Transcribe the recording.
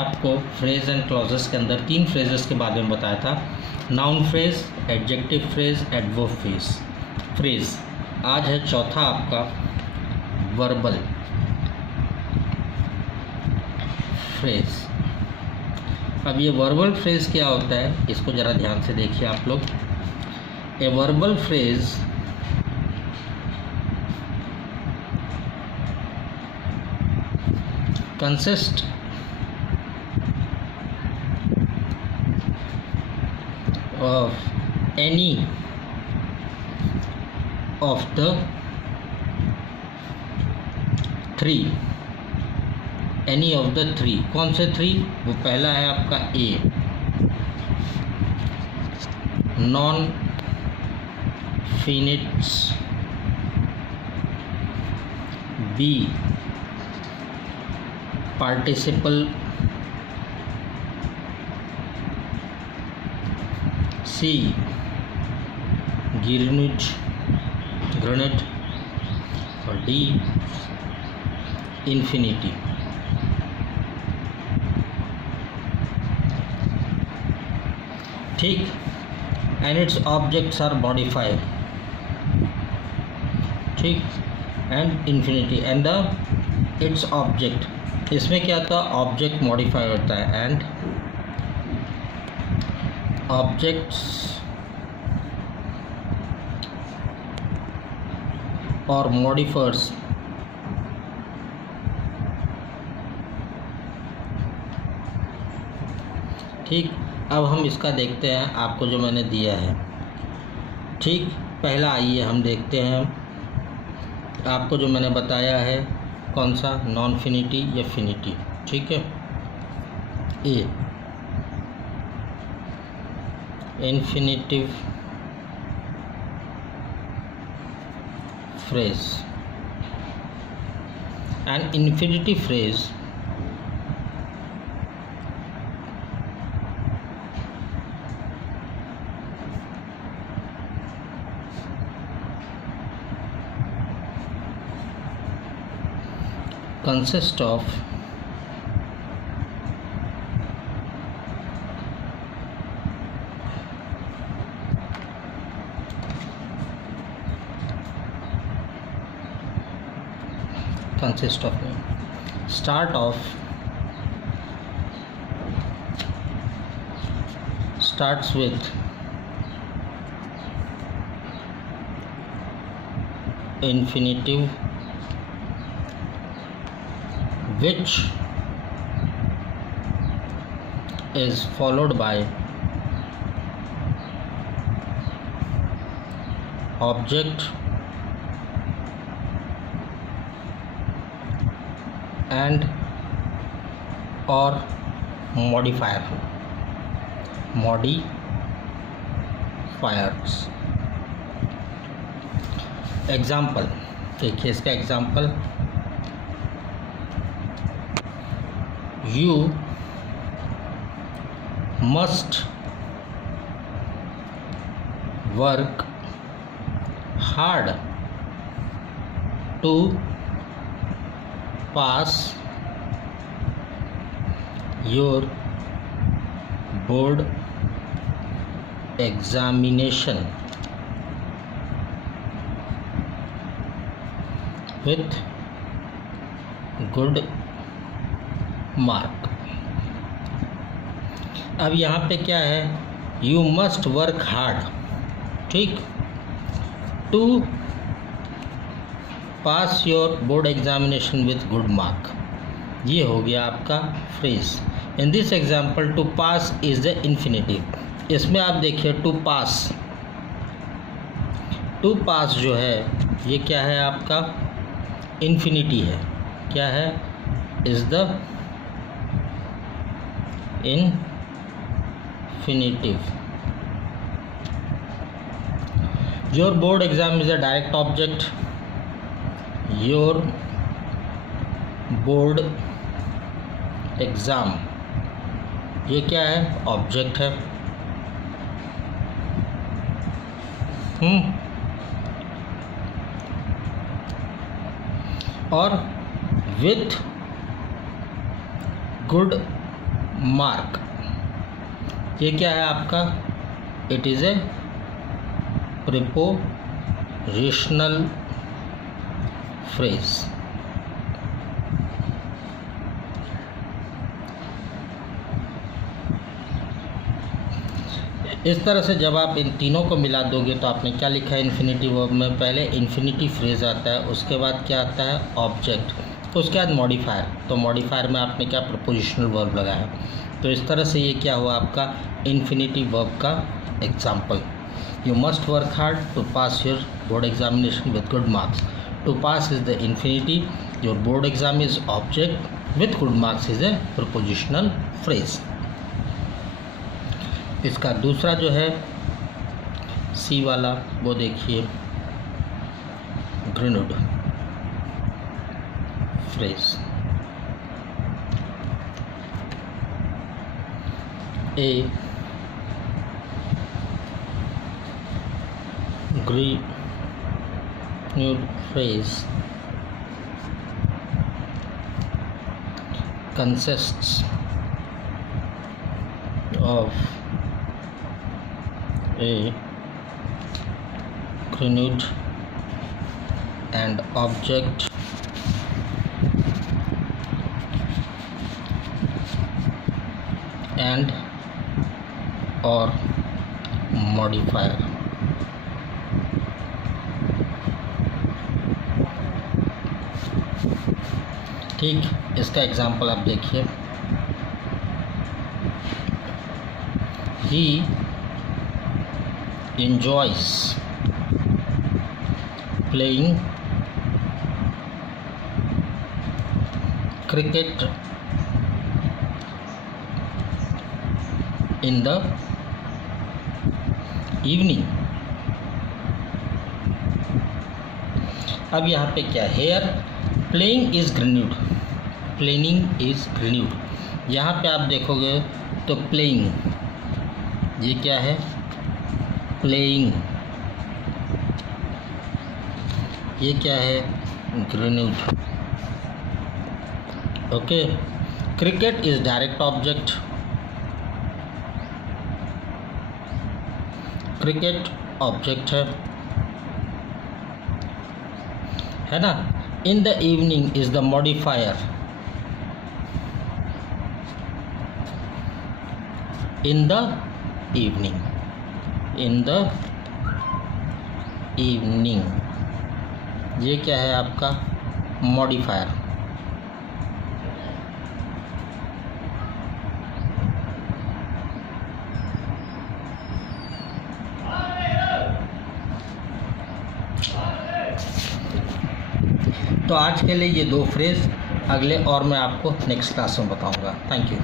आपको phrase and clauses के अंदर 3 फ्रेजेस के बारे में बताया था, noun phrase, adjective phrase, adverb phrase. आज है चौथा आपका वर्बल फ्रेज। अब ये वर्बल फ्रेज क्या होता है, इसको ज़रा ध्यान से देखिए आप लोग। A verbal phrase consist of any of the three। कौन से 3? वो पहला है आपका A, non finites, B participle, C gerund और डी इन्फिनिटी। ठीक, and its objects are modified. ठीक, and infinity and the its object, इसमें क्या था, ऑब्जेक्ट मॉडिफाई होता है एंड ऑब्जेक्ट्स और मॉडिफायर्स ठीक। अब हम इसका देखते हैं आपको जो मैंने दिया है। ठीक, पहला आइए हम देखते हैं आपको जो मैंने बताया है, कौन सा, नॉन फिनिटी या फिनिटी। ठीक है, a infinitive phrase. And infinity phrase consist of starts with infinitive which is followed by object and or modifiers। Example देखिए, इसका example, you must work hard to pass your board examination with good mark. अब यहाँ पे क्या है, you must work hard, ठीक, to pass your board examination with good mark. ये हो गया आपका phrase. In this example to pass is the infinitive. इसमें आप देखिए टू पास जो है ये क्या है आपका, इन्फिनिटी है। क्या है, is the infinitive। your board exam is a direct object। your board exam ये क्या है, ऑब्जेक्ट है। और विथ गुड मार्क। ये क्या है आपका? It is a prepositional phrase. इस तरह से जब आप इन तीनों को मिला दोगे तो आपने क्या लिखा है इन्फिनिटिव वर्ब में? पहले इन्फिनिटी फ्रेज आता है, उसके बाद क्या आता है? ऑब्जेक्ट, उसके बाद मॉडिफायर। तो मॉडिफायर में आपने क्या? प्रपोजिशनल वर्ब लगाया। तो इस तरह से ये क्या हुआ आपका? इन्फिनिटिव वर्ब का example. You must work hard to pass your board examination with good marks. To pass is the infinity, your board exam is object, with good marks is a prepositional phrase. इसका दूसरा जो है C वाला, वो देखिए, gerund phrase. A gerund phrase consists of a grenade and object and or modifier। ठीक, इसका example आप देखिए। He enjoys playing cricket in the evening। अब यहाँ पे क्या है? Here playing is gerund, playing is gerund. यहाँ पे आप देखोगे तो प्लेइंग, ये क्या है? प्लेइंग। ये क्या है? Gerund. Okay. Cricket is direct object, cricket object है ना। In the evening is the modifier, in the evening, in the evening, ये क्या है आपका? मॉडिफायर। तो आज के लिए ये दो फ्रेज, अगले और मैं आपको नेक्स्ट क्लास में बताऊंगा। Thank you.